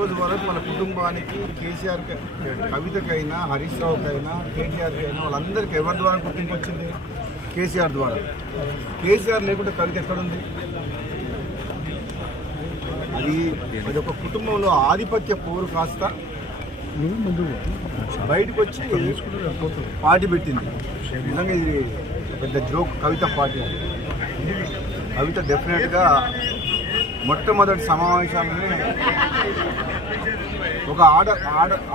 రోజు వరకు మన కుటుంబానికి కేసీఆర్ కవితకైనా హరీష్ రావుకైనా కేటీఆర్కి అయినా వాళ్ళందరికీ ఎవరి ద్వారా గుర్తింపు వచ్చింది? కేసీఆర్ ద్వారా. కేసీఆర్ లేకుంటే కవిత ఎక్కడుంది? అది ఒక కుటుంబంలో ఆధిపత్య పోరు కాస్త బయటకు వచ్చి పార్టీ పెట్టింది. నిజంగా ఇది పెద్ద జోక్. కవిత పార్టీ కవిత డెఫినెట్గా మొట్టమొదటి సమావేశాలనే ఒక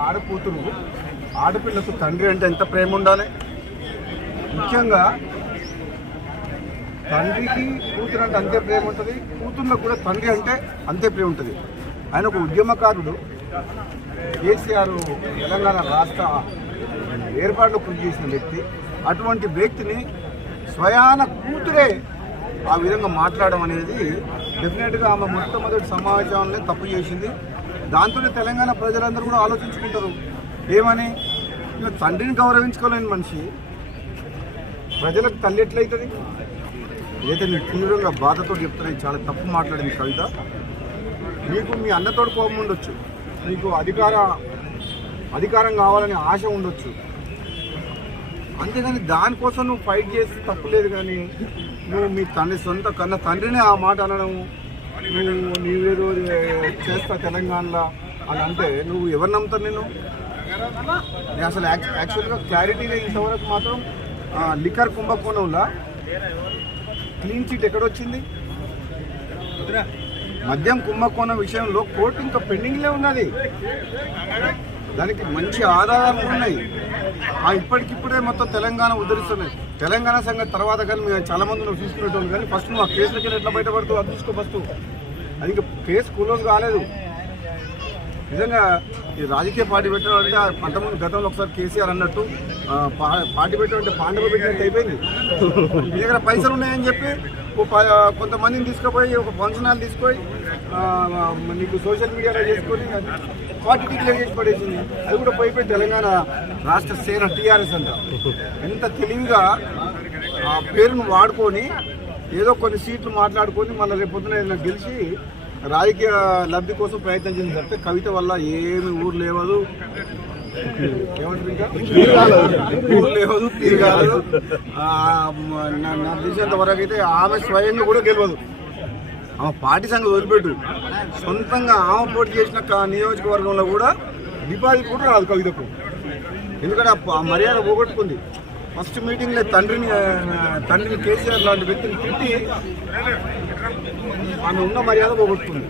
ఆడకూతురు ఆడపిల్లకు తండ్రి అంటే ఎంత ప్రేమ ఉండాలి. ముఖ్యంగా తండ్రికి కూతురు అంటే అంతే ప్రేమ ఉంటుంది, కూతుర్లకు కూడా తండ్రి అంటే అంతే ప్రేమ ఉంటుంది. ఆయన ఒక ఉద్యమకారుడు. కేసీఆర్ తెలంగాణ రాష్ట్ర ఏర్పాటులో కృషి చేసిన వ్యక్తి. అటువంటి వ్యక్తిని స్వయాన కూతురే ఆ విధంగా మాట్లాడడం అనేది డెఫినెట్గా ఆమె మొట్టమొదటి సమావేశాలనే తప్పు చేసింది. దాంతోనే తెలంగాణ ప్రజలందరూ కూడా ఆలోచించుకుంటారు ఏమని. తండ్రిని గౌరవించుకోలేని మనిషి ప్రజలకు తల్లి ఎట్లయితుంది? ఏదైతే నేను తీవ్రంగా బాధతో చెప్తున్నా, చాలా తప్పు మాట్లాడింది కవిత. నీకు మీ అన్నతోడు కోపం ఉండొచ్చు, నీకు అధికారం కావాలని ఆశ ఉండొచ్చు, అంతేగాని దానికోసం నువ్వు ఫైట్ చేసి తప్పులేదు. కానీ నువ్వు మీ సొంత కన్న తండ్రిని ఆ మాట అనడం, నీవేదో చేస్తా తెలంగాణలో అని అంటే నువ్వు ఎవరు నమ్ముతారు? నేను అసలు యాక్చువల్గా క్లారిటీగా ఇంతవరకు మాత్రం లిక్కర్ కుంభకోణంలో క్లీన్ చిట్ ఎక్కడొచ్చింది? మద్యం కుంభకోణం విషయంలో కోర్టు ఇంకా పెండింగ్లే ఉన్నది. దానికి మంచి ఆధారాలు ఉన్నాయి. ఇప్పటికిప్పుడే మొత్తం తెలంగాణ ఉద్ధరిస్తున్నాయి. తెలంగాణ సంగతి తర్వాత కానీ మేము చాలామంది నువ్వు తీసుకునేటోళ్ళు, కానీ ఫస్ట్ నువ్వు ఆ కేసులకి ఎట్లా బయటపడుతూ అది చూసుకో ఫస్ట్. అది ఇంకా కేసు క్లోజ్ కాలేదు. నిజంగా ఈ రాజకీయ పార్టీ పెట్టడం అంటే అంతకుముందు గతంలో ఒకసారి కేసీఆర్ అన్నట్టు పార్టీ పెట్టడం అంటే పాండవ పెట్టినట్టు అయిపోయింది. మీ దగ్గర పైసలు ఉన్నాయని చెప్పి కొంతమందిని తీసుకుపోయి ఒక ఫంక్షన్ హాల్ తీసుకొని నీకు సోషల్ మీడియాలో చేసుకొని పార్టీ డిక్లేర్ చేసి పడేసింది. అది కూడా పోయిపోయి తెలంగాణ రాష్ట్ర సేన టీఆర్ఎస్ అంట. ఎంత తెలివిగా ఆ పేరును వాడుకొని ఏదో కొన్ని సీట్లు మాట్లాడుకొని మళ్ళీ రేపొద్దున ఏదైనా గెలిచి రాజకీయ లబ్ధి కోసం ప్రయత్నం చేసింది తప్పితే కవిత వల్ల ఏమి ఊరు లేవదు, ఏమంటారు ఇంకా ఊరు లేవదు, తీరగాలదు. నాకు తెలిసినంత వరకు అయితే ఆమె స్వయంగా కూడా గెలవదు. ఆమె పార్టీ సంగతి వదిలిపెట్టు, సొంతంగా ఆమె పోటీ చేసిన నియోజకవర్గంలో కూడా డిపాజిట్ కూడా రాదు కవితకు. ఎందుకంటే ఆ మర్యాద పోగొట్టుకుంది. ఫస్ట్ మీటింగ్లో తండ్రిని కేసీఆర్ లాంటి వ్యక్తిని తిట్టి ఆమె ఉన్న మర్యాద పోగొట్టుకుంది.